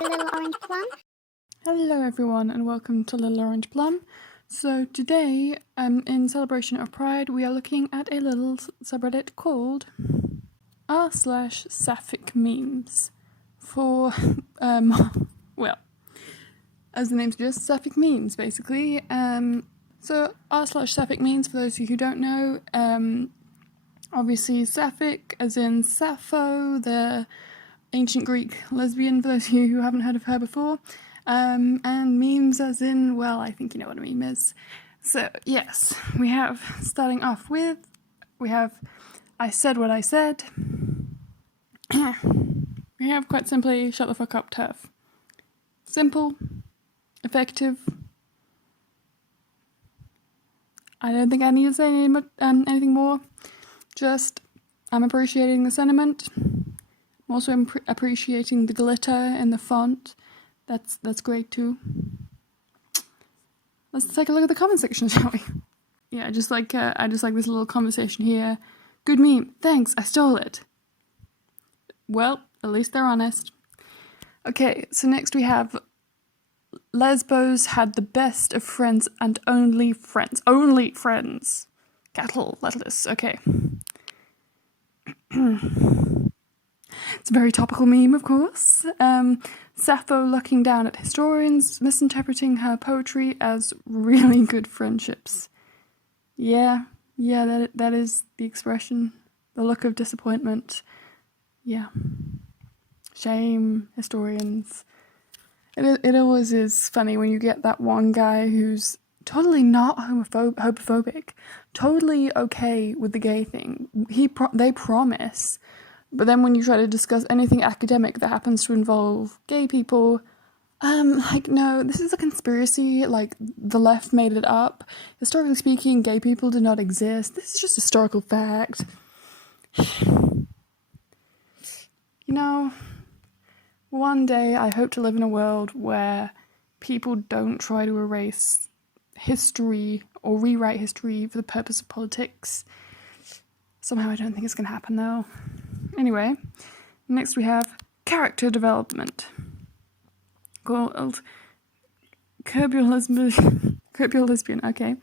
Little Orange Plum. Hello everyone and welcome to Little Orange Plum. So today, in celebration of Pride, we are looking at a little subreddit called r/Sapphic memes for, well, as the name suggests, Sapphic memes basically. So r/Sapphic memes, for those of you who don't know, obviously Sapphic as in Sappho, the ancient Greek lesbian, for those of you who haven't heard of her before. And memes as in, well, I think you know what a meme is. So, yes, we have, starting off with, I said what I said. We have, quite simply, shut the fuck up, turf. Simple, effective. I don't think I need to say anything more. Just, I'm appreciating the sentiment. I'm also appreciating the glitter in the font. That's great too. Let's take a look at the comment section, shall we? Yeah, I just like this little conversation here. Good meme. Thanks, I stole it. Well, at least they're honest. Okay, so next we have Lesbos had the best of friends and only friends. Only friends. Cattle, lettuce. Okay. It's a very topical meme, of course. Sappho looking down at historians, misinterpreting her poetry as really good friendships. Yeah, that is the expression. The look of disappointment. Yeah. Shame, historians. It always is funny when you get that one guy who's totally not homophobic, totally okay with the gay thing. They promise. But then when you try to discuss anything academic that happens to involve gay people, no, this is a conspiracy, like, the left made it up. Historically speaking, gay people did not exist. This is just historical fact. You know, one day I hope to live in a world where people don't try to erase history or rewrite history for the purpose of politics. Somehow I don't think it's going to happen, though. Anyway, next we have character development. Called Curb Your Lesbian, okay.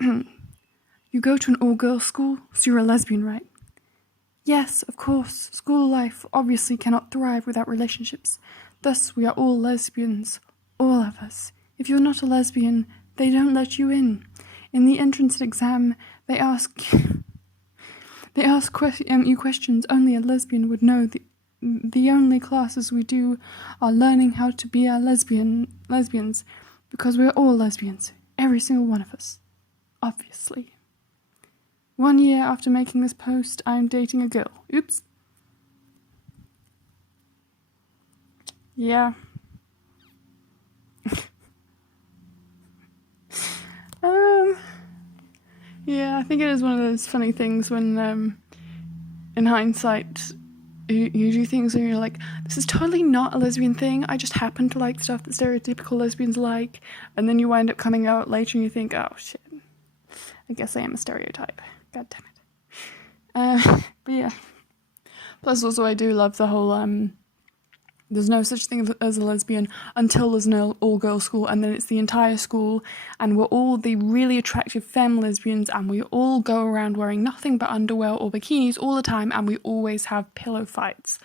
You go to an all-girls school, so you're a lesbian, right? Yes, of course. School life obviously cannot thrive without relationships. Thus, we are all lesbians. All of us. If you're not a lesbian, they don't let you in. In the entrance exam, they ask you questions only a lesbian would know. The only classes we do are learning how to be lesbians, because we're all lesbians, every single one of us, obviously. 1 year after making this post, I'm dating a girl. Oops. Yeah. Yeah, I think it is one of those funny things when, in hindsight, you do things and you're like, this is totally not a lesbian thing, I just happen to like stuff that stereotypical lesbians like, and then you wind up coming out later and you think, oh shit, I guess I am a stereotype. God damn it. But yeah. Plus also I do love the whole, there's no such thing as a lesbian until there's an all-girls school, and then it's the entire school, and we're all the really attractive femme lesbians, and we all go around wearing nothing but underwear or bikinis all the time, and we always have pillow fights,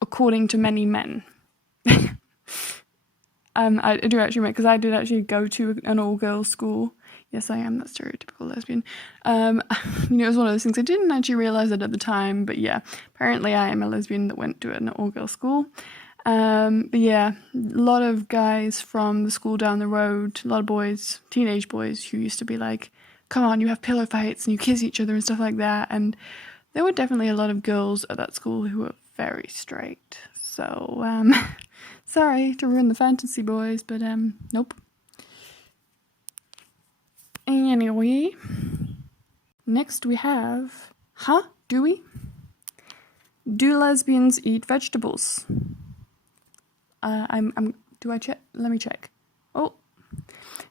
according to many men. I do actually, because I did actually go to an all-girls school. Yes, I am that stereotypical lesbian. It was one of those things I didn't actually realize it at the time, but yeah, apparently I am a lesbian that went to an all-girls school. But yeah, a lot of guys from the school down the road, a lot of boys, teenage boys, who used to be like, come on, you have pillow fights and you kiss each other and stuff like that, and there were definitely a lot of girls at that school who were very straight, so, sorry to ruin the fantasy, boys, but, nope. Anyway, next we have, do we? Do lesbians eat vegetables? Do I check? Let me check. Oh,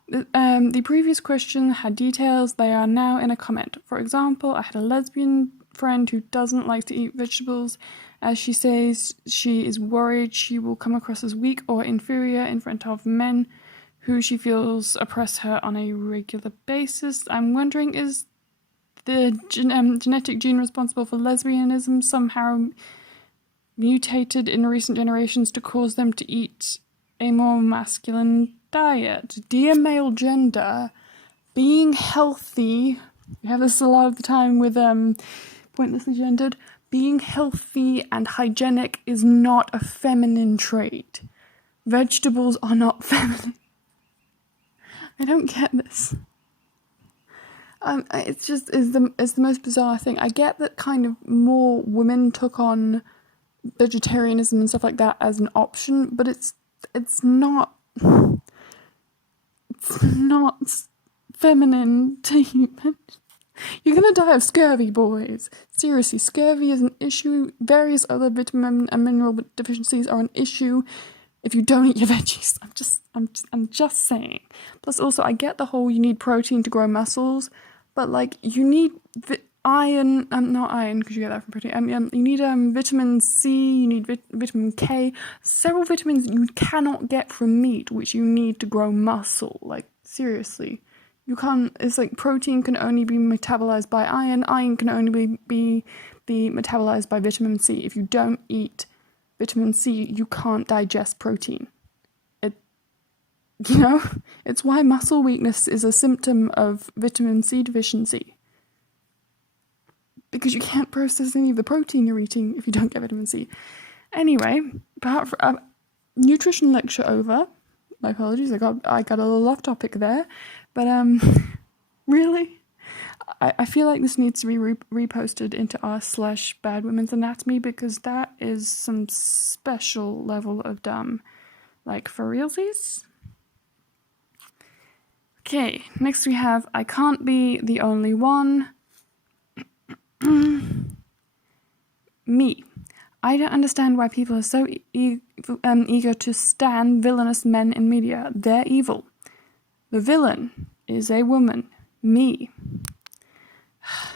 the previous question had details. They are now in a comment. For example, I had a lesbian friend who doesn't like to eat vegetables. As she says, she is worried she will come across as weak or inferior in front of men who she feels oppress her on a regular basis. I'm wondering, is the genetic gene responsible for lesbianism somehow mutated in recent generations to cause them to eat a more masculine diet? Dear male gender, being healthy, we have this a lot of the time with pointlessly gendered, being healthy and hygienic is not a feminine trait. Vegetables are not feminine. I don't get this. It's the most bizarre thing. I get that kind of more women took on vegetarianism and stuff like that as an option, but it's not feminine to humans. You're gonna die of scurvy, boys. Seriously, scurvy is an issue. Various other vitamin and mineral deficiencies are an issue if you don't eat your veggies. I'm just saying. Plus, also, I get the whole you need protein to grow muscles, but like you need iron. Not iron because you get that from protein. You need vitamin C. You need vitamin K. Several vitamins you cannot get from meat, which you need to grow muscle. Like seriously, you can't. It's like protein can only be metabolized by iron. Iron can only be metabolized by vitamin C. If you don't eat vitamin C, you can't digest protein. It's why muscle weakness is a symptom of vitamin C deficiency. Because you can't process any of the protein you're eating if you don't get vitamin C. Anyway, apart from nutrition lecture over. My apologies, I got a little off topic there. But really, I feel like this needs to be reposted into r/Bad Women's Anatomy because that is some special level of dumb. Like, for realsies? Okay, next we have I Can't Be the Only One. Me. I don't understand why people are so eager to stan villainous men in media. They're evil. The villain is a woman. Me.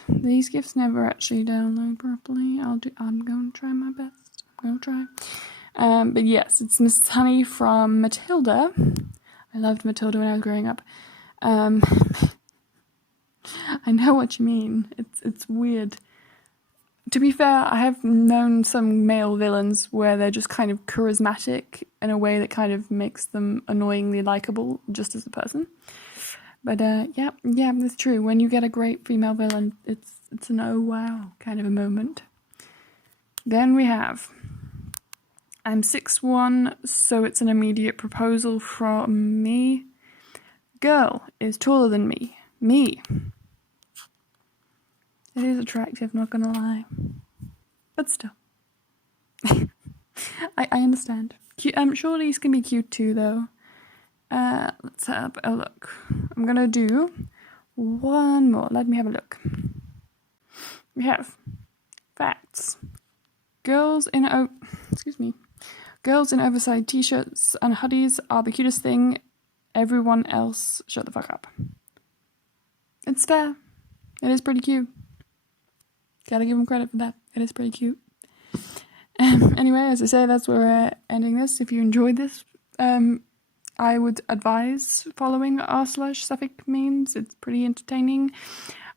These GIFs never actually download properly. I'm going to try my best. I'm going to try. But yes, it's Mrs. Honey from Matilda. I loved Matilda when I was growing up. I know what you mean. It's weird. To be fair, I have known some male villains where they're just kind of charismatic in a way that kind of makes them annoyingly likable just as a person. But yeah, that's true. When you get a great female villain, it's an oh wow kind of a moment. Then we have I'm 6'1", so it's an immediate proposal from me. Girl is taller than me. Me. It is attractive, not gonna lie. But still. I understand. Surely he's gonna be cute too, though. Let's have a look. I'm gonna do one more. Let me have a look. We have facts. Girls in oversized t-shirts and hoodies are the cutest thing. Everyone else, shut the fuck up. It's fair. It is pretty cute. Gotta give them credit for that. It is pretty cute. Anyway, as I say, that's where we're ending this. If you enjoyed this, I would advise following r/Sapphic memes. It's pretty entertaining.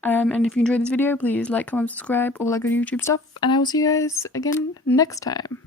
And if you enjoyed this video, please like, comment, subscribe, all that good YouTube stuff. And I will see you guys again next time.